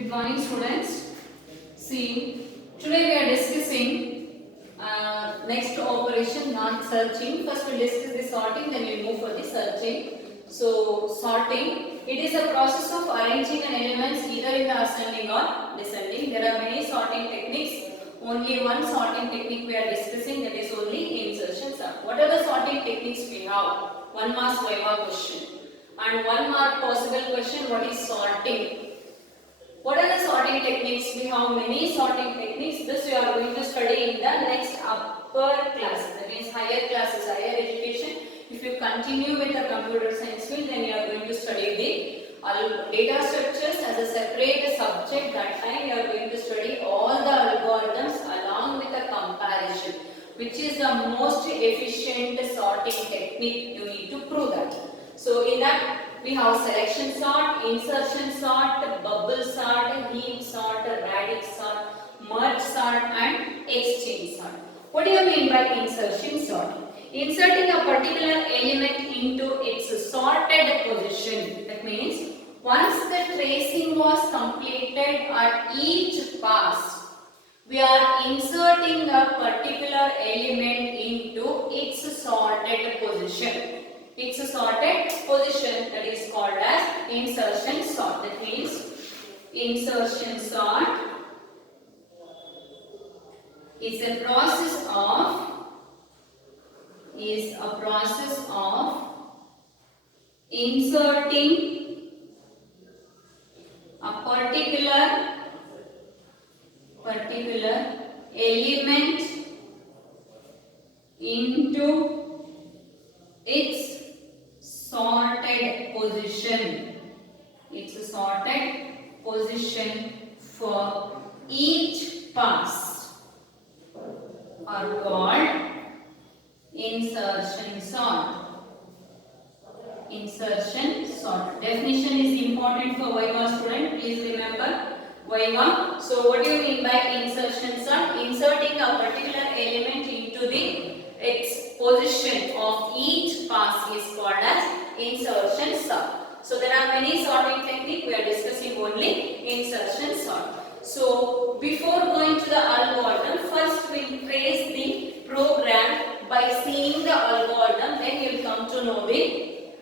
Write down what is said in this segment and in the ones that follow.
Good morning, students. See, today we are discussing next operation, not searching. First we'll discuss the sorting, then we'll move for the searching. So, sorting, it is a process of arranging an elements either in the ascending or descending. There are many sorting techniques. Only one sorting technique we are discussing, that is only insertion sort. What are the sorting techniques we have? 1 mark Viva question and 1 mark possible question, what is sorting? What are the sorting techniques? We have many sorting techniques. This we are going to study in the next upper classes, that means higher classes, higher education. If you continue with the computer science field, then you are going to study the data structures as a separate subject. That time you are going to study all the algorithms along with the comparison, which is the most efficient sorting technique. You need to prove that. So in that we have selection sort, insertion sort, bubble sort, heap sort, radix sort, merge sort and exchange sort. What do you mean by insertion sort? Inserting a particular element into its sorted position. That means once the tracing was completed at each pass, we are inserting a particular element into its sorted position. Its sorted position, that is called as insertion sort. That means insertion sort is a process of inserting a particular element into its sorted position. Its sorted position for each pass are called insertion sort. Insertion sort. Definition is important for Viva student. Please remember Viva. So what do you mean by insertion sort? Inserting a particular element into its position of each pass is called as insertion sort. So there are many sorting techniques. We are discussing only insertion sort. So before going to the algorithm, first we will trace the program by seeing the algorithm. Then you will come to know the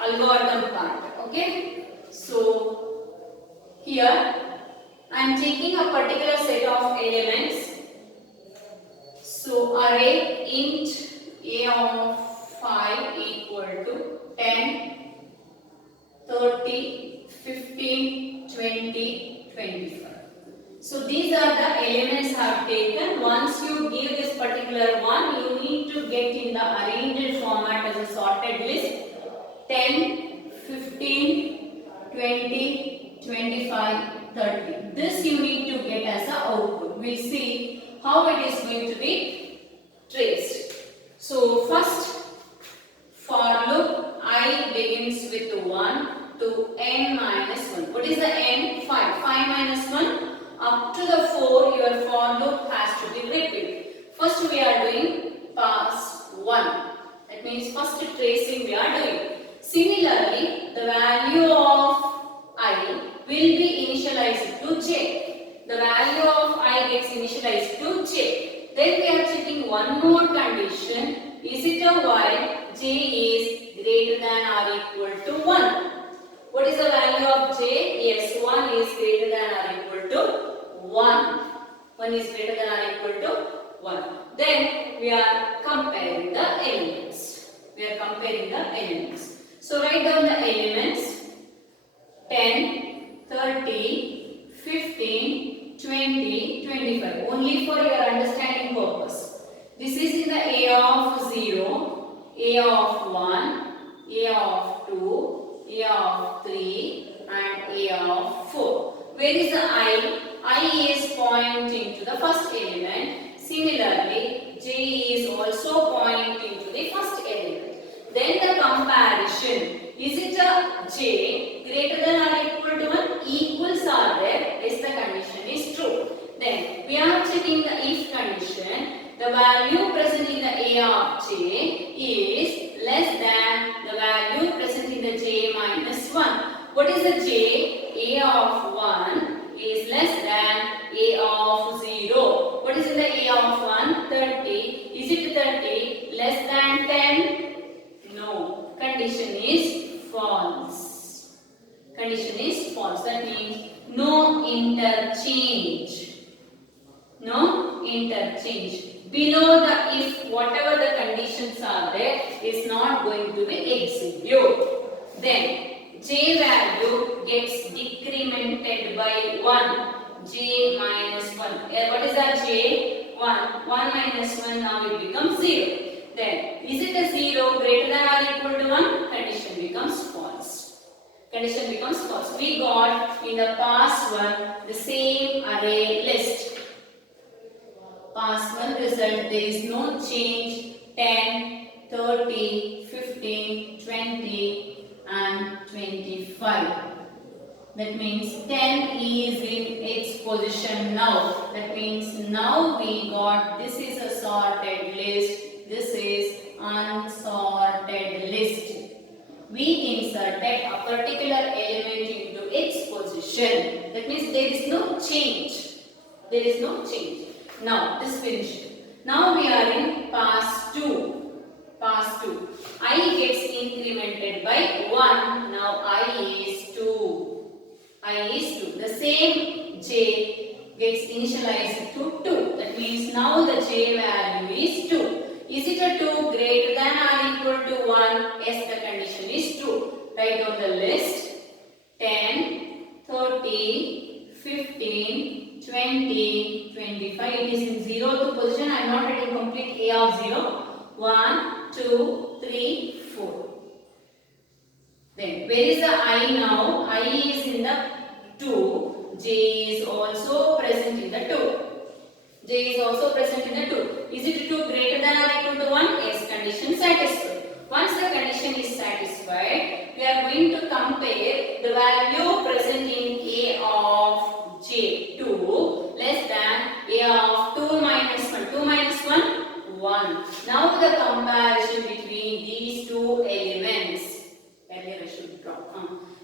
algorithm part. Okay. So here I am taking a particular set of elements. So array int a of 5 equal to 10, 30, 15, 20, 25. So these are the elements I have taken. Once you give this particular one, you need to get in the arranged format as a sorted list. 10, 15, 20, 25, 30. This you need to get as an output. We'll see how it is going to be traced. So first, for loop I begins with 1 to n minus 1. What is the n? 5. 5 minus 1 up to the 4. Your for loop has to be repeated. First we are doing pass 1. That means first tracing we are doing. Similarly, the value of I will be initialized to j. The value of I gets initialized to j. Then we are checking one more condition. Is it a while j is greater than or equal to 1? What is the value of j? Yes, 1 is greater than or equal to 1. 1 is greater than or equal to 1. Then we are comparing the elements. So write down the elements 10, 30, 15, 20, 25. Only for your understanding purpose. This is in the A of 0, A of 1, A of 2, A of 3 and A of 4. Where is the I? I is pointing to the first element. Similarly, J is also pointing to the first element. Then the comparison. Is it a j greater than or equal to 1? Equals are there. Yes, the condition is true. Then we are checking the if condition. The value present in the A of j is less than the value present in the j minus 1. What is the j? A of 1 is less than A of 0. What is in the A of 1? 30. Is it 30 less than 10? No. Condition is false. Condition is false. That means no interchange. No interchange. Below the if, whatever the conditions are there is not going to be execute. Then J value gets decremented by 1. J minus 1. What is that J? 1. 1 minus 1, now it becomes 0. Then is it a 0 greater than or equal to 1? Condition becomes false. Condition becomes false. We got in the past one the same array list. Past one result, there is no change. 10, 30, 15, 20 and 25. That means 10 is in its position now. That means now we got, this is a sorted list, this is unsorted list. We inserted a particular element into its position. That means there is no change. There is no change. Now this finished. Now we are in pass 2. Pass 2. I gets incremented by 1. Now I is 2. I is 2. The same J gets initialized to 2. That means now the J value is 2. Is it a 2 greater than or equal to 1? Yes, the condition is true. Write down the list. 10, 30, 15, 20, 25. It is in 0th position. I am not writing complete A of 0. 1, 2, 3, 4. Then where is the I now? I is in the 2. J is also present in the 2. J is also present in the 2. Is it 2 greater than or equal to 1? Yes, condition satisfied. Once the condition is satisfied, we are going to compare the value present in A of J2 less than A of 2 minus 1. 2 minus 1? 1. Now the comparison between these two elements. Earlier I should draw.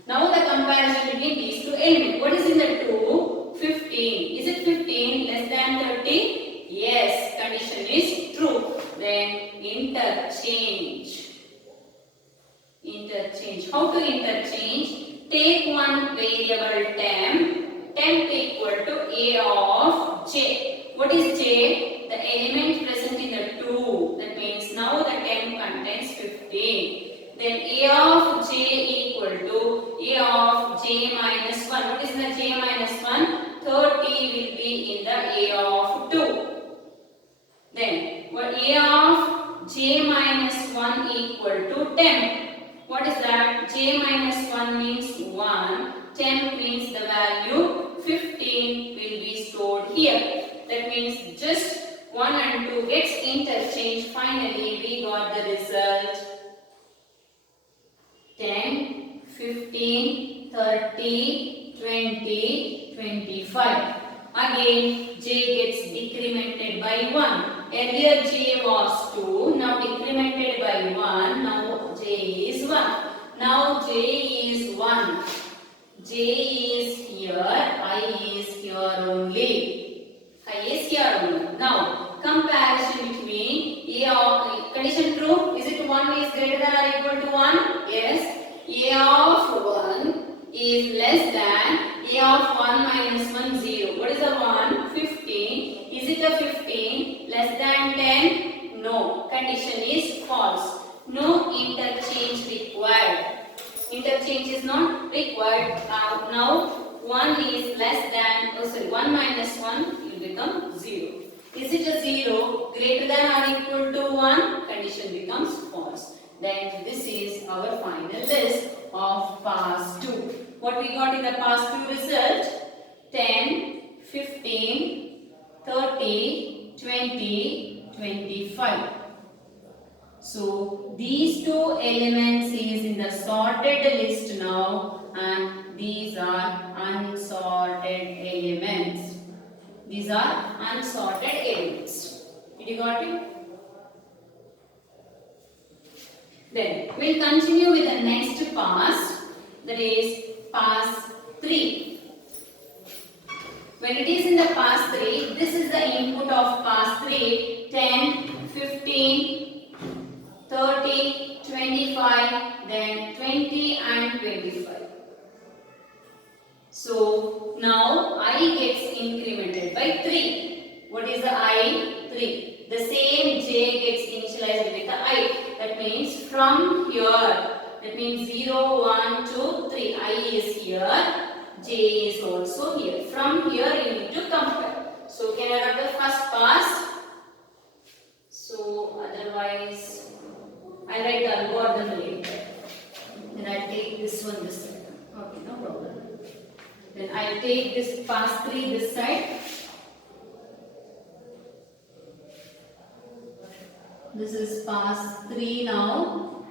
Now the comparison between these two elements. What is in the 2? 15. Is it 15 less than 30? Yes. Condition is true. Then interchange. Interchange. How to interchange? Take one variable temp. Temp equal to A of J. What is J? The element present in the 2. That means now the temp contains 15. Then A of J equal to A of J minus 1. What is the J minus 1? 30 will be in the A of 2. Then what A of J minus 1 equal to temp. What is that? J minus 1 means 1. Temp means the value 15 will be stored here. That means just 1 and 2 gets interchanged. Finally we got the result 10, 15, 30, 20, 25. Again J gets decremented by 1. Earlier J was 2, now decremented by 1, now J is 1. Now J is 1. J is here, I is here only. I is here only. Now comparison between A of, condition true, is it 1 is greater than or equal to 1? Yes. A of 1 is less than A of 1 minus 1, 0. What is the 1? 15. Is it a 15 less than 10? No. Condition is false. No interchange required. Interchange is not required. Now 1 is less than, 1 minus 1 will become 0. Is it a 0 greater than or equal to 1? Condition becomes false. Then this is our final list of pass 2. What we got in the pass 2 result? 10, 15, 30, 20, 25. So these two elements is in the sorted list now, and these are unsorted elements. These are unsorted elements. Did you got it? Then we'll continue with the next pass, that is pass 3. When it is in the pass 3, this is the input of pass 3, 10, 15, 30, 25, then 20 and 25. So now I gets incremented by 3. What is the I? 3. The same j gets initialized with the I. That means from here, that means 0, 1, 2, 3. I is here, j is also here. From here you need to compare. So can I write the first pass? So otherwise I write the algorithm later. Then I take this one this side. Okay, no problem. Then I take this pass 3 this side. This is pass 3 now.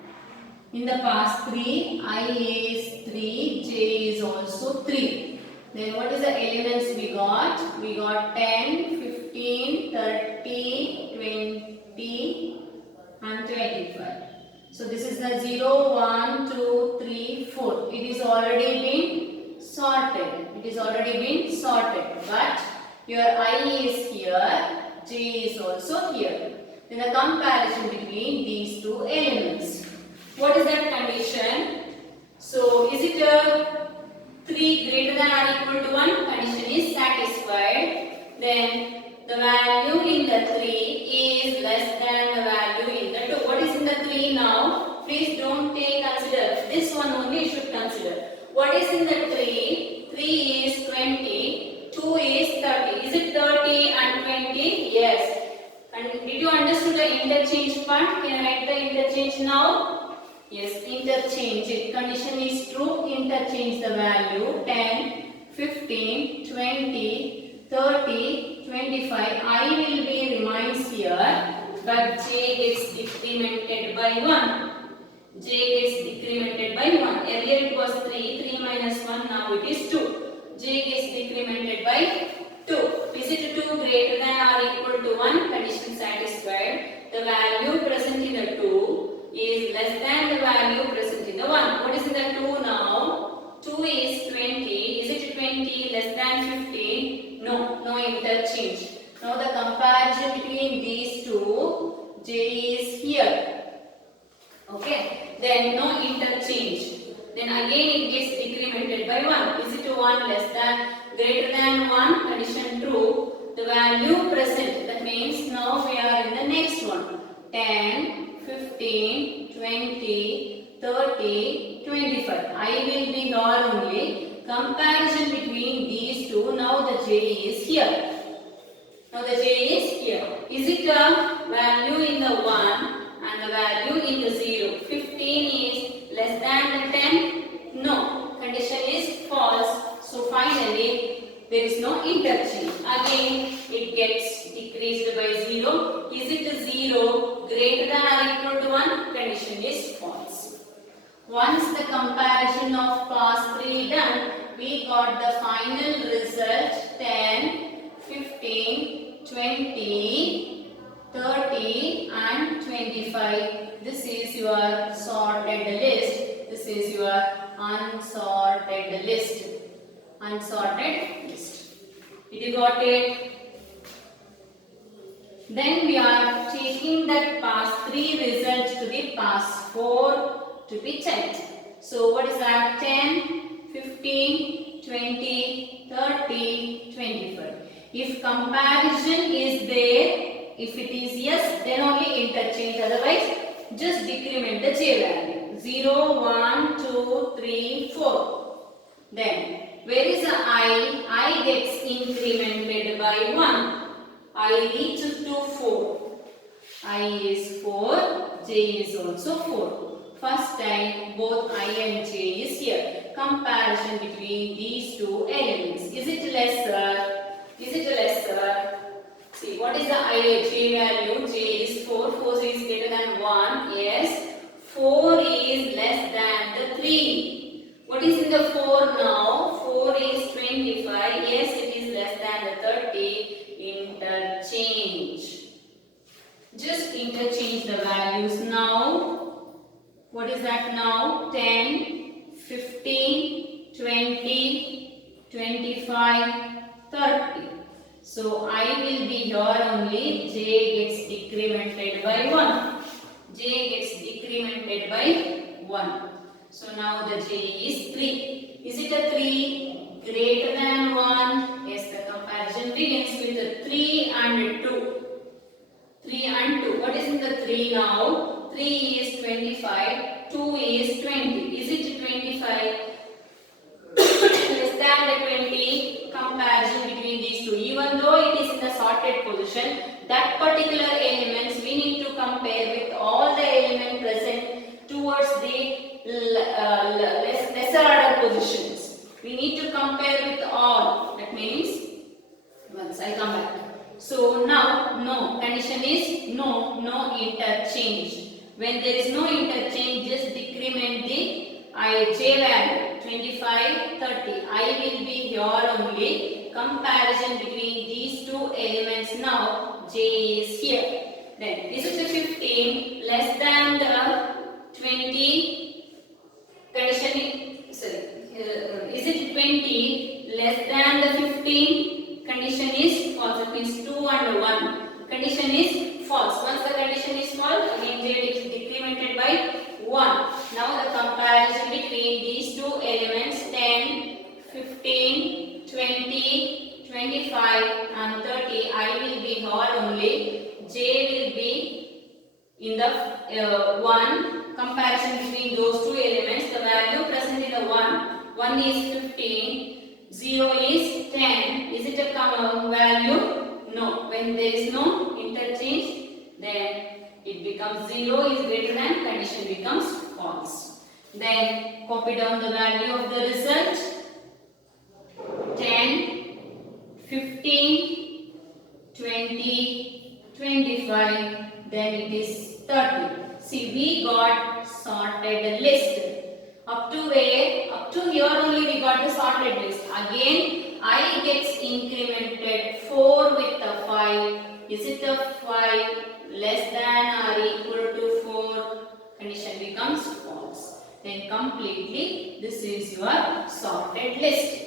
In the pass 3, I is 3, j is also 3. Then what is the elements we got? We got 10, 15, 30, 20 and 25. So this is the 0, 1, 2, 3, 4. It is already been sorted. It is already been sorted. But your I is here, j is also here. Then the comparison between these two elements. What is that condition? So is it a 3 greater than or equal to 1? Condition is satisfied. Then the value in the 3 is less than the value in the 2. What is in the 3 now? Please don't consider. This one only you should consider. What is in the 3? 3 is 20, 2 is 30. Is it 30 and 20? Yes. And did you understand the interchange part? Can I write the interchange now? Yes, interchange it. Condition is true. Interchange the value 10, 15, 20, 30, 25. I will be remains here, but j gets decremented by 1. J gets decremented by 1. Earlier it was 3 minus 1, now it is 2. J gets decremented by 2. Is it 2 greater than or equal to 1? Condition satisfied. The value present in the 2 is less than the value present in the 1. What is in the 2 now? 2 is 20. Is it 20 less than 15? No, no interchange. Now the comparison between these two, j is here. Okay, then no interchange. Then again it gets decremented by 1. Is it 1 less than greater than 1? Condition true. The value present. That means now we are in the next one. 10, 15, 20, 30, 25. I will be here only. Comparison between these two. Now the j is here. Now the j is here. Is it a value in the 1 and the value in the 0? 15 is less than the 10? No. Condition is false. So finally there is no interchange. Again it gets decreased by 0. Is it 0 greater than or equal to 1? Condition is false. Once the comparison of pass 3 done, we got the final result 10, 15, 20, 30 and 25. This is your sorted list. This is your unsorted list. Unsorted list. Did you got it? Then we are taking that pass 3 results to the pass 4 to be checked. So what is that? 10, 15, 20, 30, 25. If comparison is there, if it is yes, then only interchange. Otherwise, just decrement the j value. 0, 1, 2, 3, 4. Then, where is the I? I gets incremented by 1. I reaches to 4. I is 4, j is also 4. First time both I and j is here. Comparison between these two elements. Is it lesser? Is it lesser? See, what is the I j value? J is 4. 4 is greater than 1. Yes. 4 is less than the 3. What is in the 4 now? 4 is 25. Yes, it is less than the 30. Interchange. Just interchange the values now. What is that now? 10, 15, 20, 25, 30. So I will be here only. J gets decremented by 1. J gets decremented by 1. So now the J is 3. Is it a 3 greater than 1? Yes, the comparison begins with a 3 and 2. 3 and 2. What is in the 3 now? 3 is 25, 2 is 20. Is it 25? Less than the 20? Comparison between these two. Even though it is in the sorted position, that particular elements we need to compare with all the elements present towards the lesser order positions. We need to compare with all. That means, once I come back. So now, no, condition is no interchange. When there is no interchange, just decrement the J value, 25, 30. I will be here only. Comparison between these two elements now, J is here. Then, this is the 15 less than the 20. Condition is, is it 20 less than the 15? Condition is false. That means 2 and 1. Condition is false. Once the condition is false, again Z is decremented by 1. Now the comparison between these two elements 10, 15, 20, 25 and 30. I will be here only. J will be in the 1. Comparison between those two elements. The value present in the 1. 1 is 15. 0 is 10. Is it a common value? No. When there is no interchange, then it becomes 0 is greater than, condition becomes false. Then copy down the value of the result. 10, 15, 20, 25, then it is 30. See, we got sorted list. Up to where? Up to here only we got the sorted list. Again, I gets incremented 4 with the 5. Is it a 5 less than or equal to 4? Condition becomes false. Then completely this is your sorted list.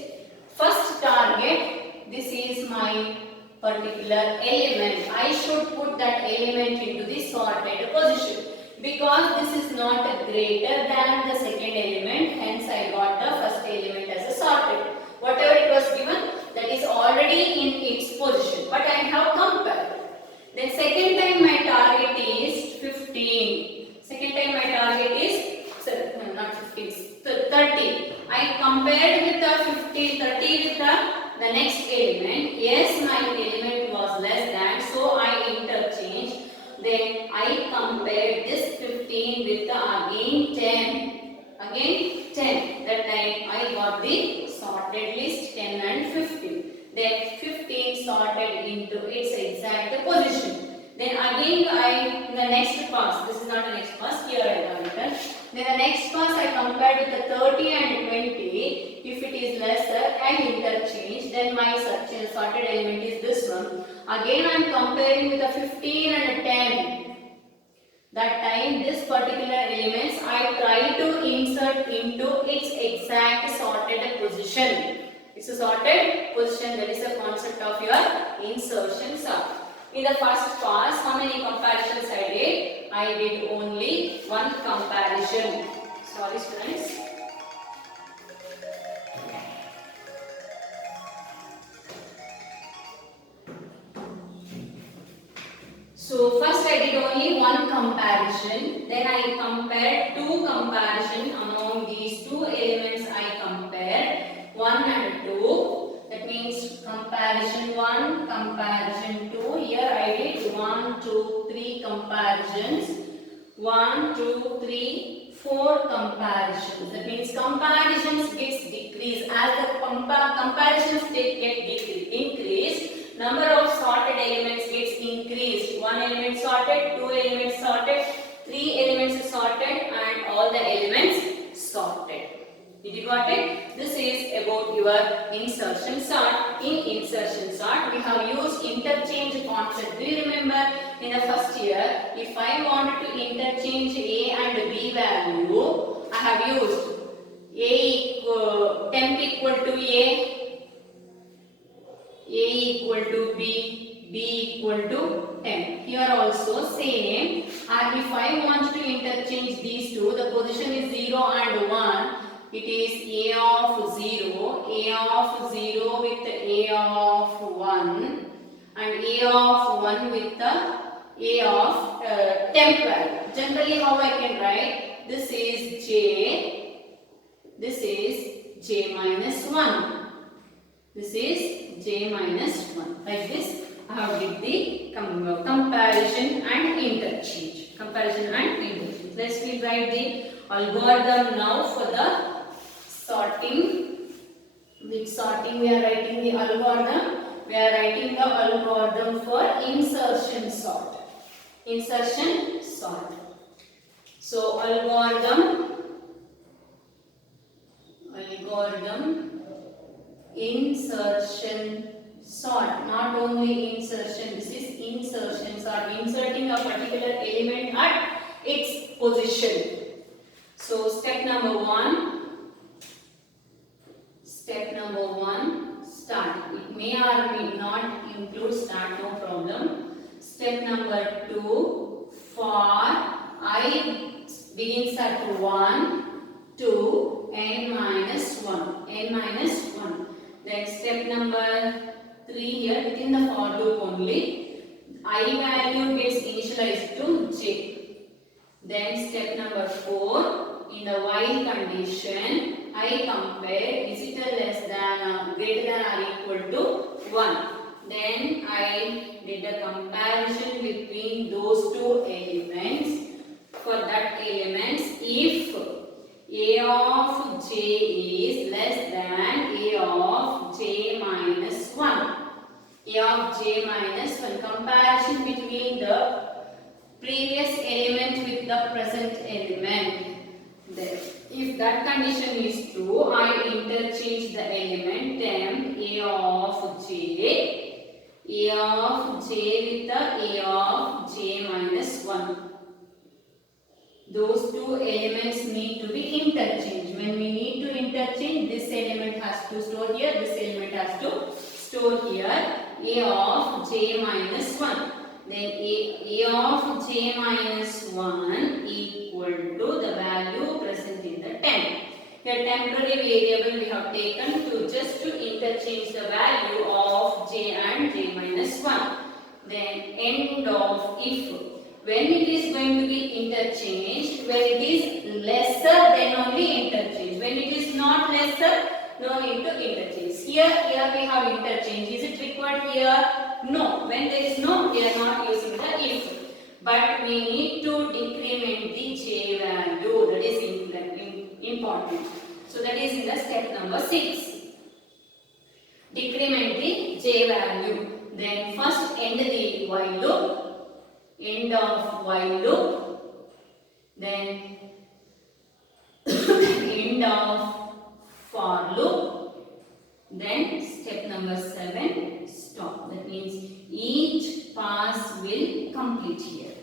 First target, this is my particular element. I should put that element into the sorted position. Because this is not greater than the second element, hence I got the first element as a sorted. Whatever it was given, that is already in its position. But I have compared. Then second time my target is 15. Second time my target is, sorry, no, not 15, 30. I compared with the 15, 30 with the next element. Yes, my element was less than, so I interchanged. Then I compared this 15 with the again 10. Again 10. That time I got the sorted list 10 and 15. Then 15 sorted into its exact position. Then again in the next pass, this is not the next pass, here I have written. Then the next pass I compared with the 30 and 20. If it is lesser, I interchange. Then my sorted element is this one. Again I am comparing with the 15 and 10. That time this particular elements I try to insert into its exact sorted position. It's a sorted position. That is the concept of your insertion sort. In the first pass, how many comparisons I did? I did only one comparison. Sorry students. So first I did only one comparison. Then I compared two comparison among these two elements. I compared 1 and 2. That means comparison 1, comparison 2. Here I did 1, 2, 3 comparisons. 1, 2, 3, 4 comparisons. That means comparisons gets decreased. As the comparisons get increased, number of sorted elements gets increased. 1 element sorted, 2 elements sorted, 3 elements sorted, and all the elements sorted. Did you got it? This is about your insertion sort. In insertion sort, we have used interchange concept. Do you remember in the first year, if I wanted to interchange A and B value, I have used A temp equal to A, A equal to B, B equal to 10. Here also same. If I want to interchange these two, the position is 0 and 1. It is A of 0 with A of 1 and A of 1 with the A of temp value. Generally how I can write, this is J minus 1. This is J minus 1. Like this I have did the comparison and interchange. Let's write the algorithm now for the sorting. With sorting we are writing the algorithm. We are writing the algorithm for insertion sort. So algorithm insertion sort. Not only insertion, this is insertion sort, inserting a particular element at its position. So step number 1, start. It may or may not include start, no problem. Step number 2, for I begins at 1 to n minus 1. Then step number 3 here, within the for loop only, I value gets initialized to j. Then step number 4, in the while condition, I compare is it less than greater than or equal to 1. Then I did a comparison between those two elements. For that elements, if A of j is less than A of j minus 1. A of j minus 1. Comparison between the previous element with the present element. There. If that condition is true, I interchange the element temp A of j with the A of j minus 1. Those two elements need to be interchanged. When we need to interchange, this element has to store here, this element has to store here. A of j minus 1. Then A of j minus 1 equal to the value present in the temp. Here temporary variable we have taken to just to interchange the value of j and j minus 1. Then end of if. When it is going to be interchanged, when it is lesser, then only interchange. When it is not lesser, no need to interchange. Here we have interchange. Is it required here? No. When there is no, we are not using the if. But we need to decrement the j value. That is important. So that is in the step number 6. Decrement the j value. Then first end the while loop. End of while loop, then end of for loop, then step number 7, stop. That means each pass will complete here.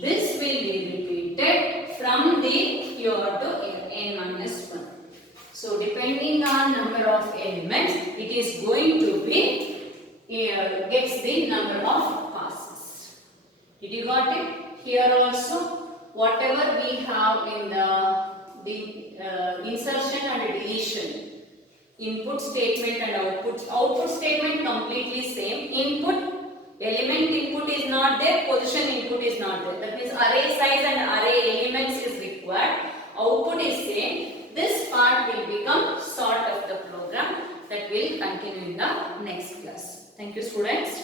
This will be repeated from the here to n minus 1. So depending on number of elements, it is going to be gets the number of passes. Did you got it? Here also, whatever we have in the insertion and deletion, input statement and output statement completely same. Element input is not there, position input is not there. That means array size and array elements is required. Output is same. This part will become sort of the program that will continue in the next class. Thank you, students.